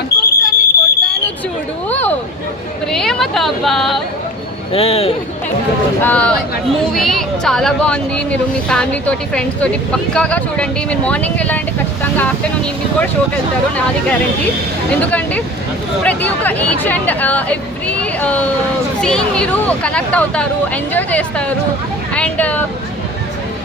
ఒక్కొక్కరిని కొట్టాను చూడు ప్రేమతో అబ్బా. మూవీ చాలా బాగుంది. మీరు మీ ఫ్యామిలీ తోటి ఫ్రెండ్స్ తోటి పక్కాగా చూడండి. మీరు మార్నింగ్ వెళ్ళాలంటే ఖచ్చితంగా ఆఫ్టర్నూన్ ఈవినింగ్ కూడా షోకి వెళ్తారు, నాది గ్యారంటీ. ఎందుకంటే ప్రతి ఒక్క ఈచ్ అండ్ ఎవ్రీ సీన్ మీరు కనెక్ట్ అవుతారు, ఎంజాయ్ చేస్తారు. అండ్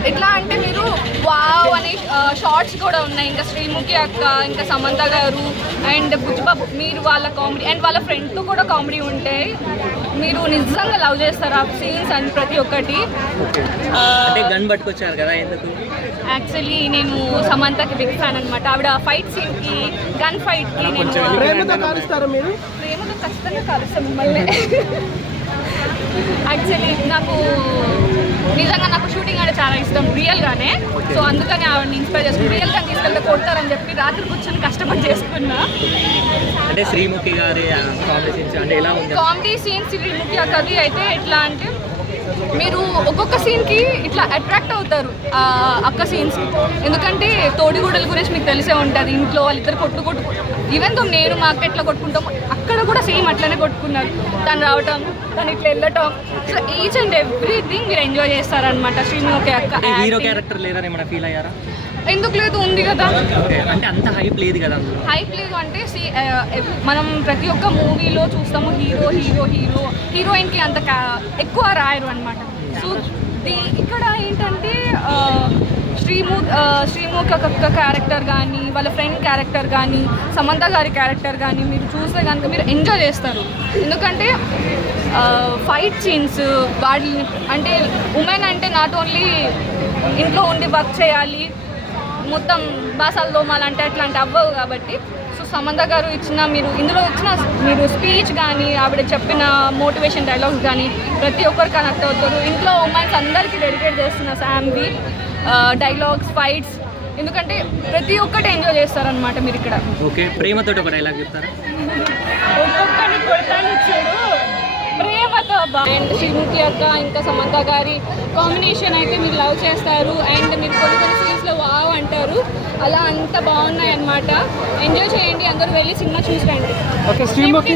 ఎట్లా అంటే మీరు వావ్ అనే షార్ట్స్ కూడా ఉన్నాయి. ఇంకా శ్రీముఖి అక్క, ఇంకా సమంత గారు అండ్ బుజ్జిబాబు, మీరు వాళ్ళ కామెడీ అండ్ వాళ్ళ ఫ్రెండ్తో కూడా కామెడీ ఉంటాయి. మీరు నిజంగా లవ్ చేస్తారు ఆ సీన్స్ అండ్ ప్రతి ఒక్కటి. గన్ పట్టుకొచ్చారు కదా ఎందుకు? యాక్చువల్లీ నేను సమంతకి బిగ్ ఫ్యాన్ అనమాట. ఆవిడ ఫైట్ సీన్కి, గన్ ఫైట్కి నేను ప్రేమతో ఖచ్చితంగా కలుస్తాను మిమ్మల్ని. యాక్చువల్లీ నాకు షూటింగ్ అంటే చాలా ఇష్టం రియల్గానే. సో అందుకని ఆవిడని ఇన్స్పైర్ చేసుకుని రియల్గా తీసుకెళ్తే కొడతారని చెప్పి రాత్రి కూర్చొని కష్టపడి చేసుకున్నా. అంటే శ్రీముఖి గారి కామెడీ సీన్స్ శ్రీముఖి అక్కది అయితే ఎట్లా అంటే మీరు ఒక్కొక్క సీన్కి ఇట్లా అట్రాక్ట్ అవుతారు అక్క సీన్స్కి. ఎందుకంటే తోడిగూడల గురించి మీకు తెలిసే ఉంటుంది. ఇంట్లో వాళ్ళిద్దరు కొట్టు ఈవెన్ తో నేను మా అక్క ఎట్లా కొట్టుకుంటాం అక్కడ కూడా సేమ్ అట్లనే కొట్టుకున్నారు. తను రావటం, తను ఇట్లా వెళ్ళటం, సో ఈచ్ అండ్ ఎవ్రీథింగ్ మీరు ఎంజాయ్ చేస్తారనమాట. శ్రీముఖి అక్క హీరో క్యారెక్టర్ లేదని ఏమైనా ఫీల్ అయ్యారా? ఎందుకు లేదు, ఉంది కదా. అంటే అంత హైప్ లేదు కదా. హైప్ లేదు అంటే మనం ప్రతి ఒక్క మూవీలో చూస్తాము హీరో హీరో హీరో హీరోయిన్కి అంత ఎక్కువ రాయరు అనమాట. సో ఇక్కడ ఏంటంటే శ్రీముఖి అక్క క్యారెక్టర్ కానీ, వాళ్ళ ఫ్రెండ్ క్యారెక్టర్ కానీ, సమంత గారి క్యారెక్టర్ కానీ మీరు చూస్తే కనుక మీరు ఎంజాయ్ చేస్తారు. ఎందుకంటే ఫైట్ సీన్స్ వాటిని అంటే ఉమెన్ అంటే నాట్ ఓన్లీ ఇంట్లో ఉండి వర్క్ చేయాలి, మొత్తం బాసాలు దోమాలంటే అట్లాంటి అవ్వవు కాబట్టి. సో సమంత గారు ఇందులో ఇచ్చిన మీరు స్పీచ్ కానీ, ఆవిడ చెప్పిన మోటివేషన్ డైలాగ్స్ కానీ ప్రతి ఒక్కరు కనెక్ట్ అవుతారు. ఇంట్లో ఉమెన్స్ అందరికీ డెడికేట్ చేస్తున్న శామ్వి డైలాగ్స్, ఫైట్స్, ఎందుకంటే ప్రతి ఒక్కటి ఎంజాయ్ చేస్తారనమాట మీరు ఇక్కడ. ఓకే, ప్రేమతో ఒక డైలాగ్ చెప్తారా? ఒక్కొక్కటి కొడతాను చూడు ప్రేమతో. అండ్ శ్రీముఖి అక్క ఇంకా సమంత గారి కాంబినేషన్ అయితే మీరు లవ్ చేస్తారు. అండ్ మీరు కొన్ని సీన్స్లో వావ్ అంటారు. అలా అంత బాగున్నాయి అన్నమాట. ఎంజాయ్ చేయండి, అందరూ వెళ్ళి సినిమా చూసి రండి. ఓకే, శ్రీముఖి